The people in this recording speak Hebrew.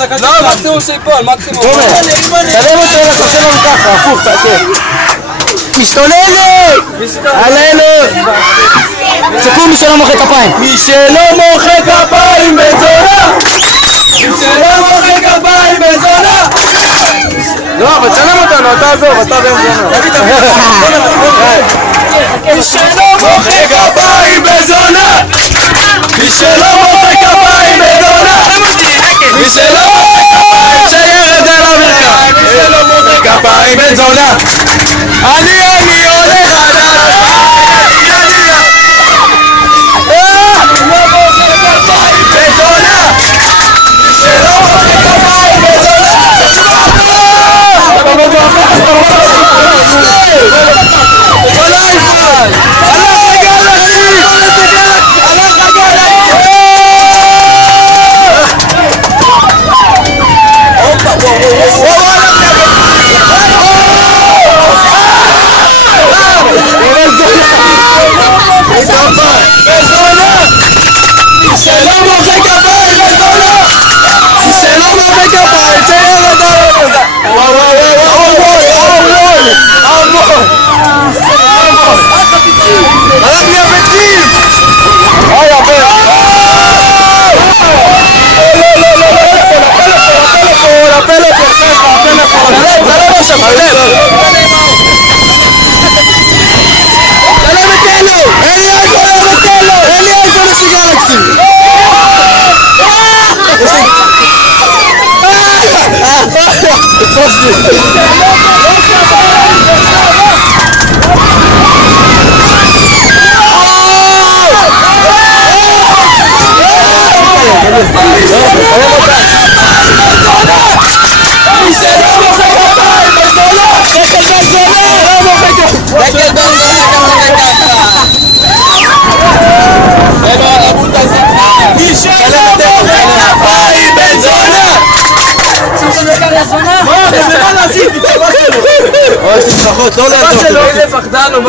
חזקה שלך. לא, מקסימום שיפול, מקסימום. תומר, תלם אותו, תעשה לנו ככה, הפוך, תעשה. משתוללת! עלינו! צפו מי שלא מוחא כפיים. מי שלא מוחא כפיים בזונה! מי שלא מוחא כפיים בזונה! לא, אבל תשלם אותנו, אתה עזוב, אתה בן זונה. מי שלא מוחא כפיים בזונה! מי שלא מוחא כפיים בזונה! מי שלא מוחא כפיים שירד על המרכב! מי שלא מוחא כפיים בזונה! אני הולך לא לעזור. לא, איזה פחדן, הוא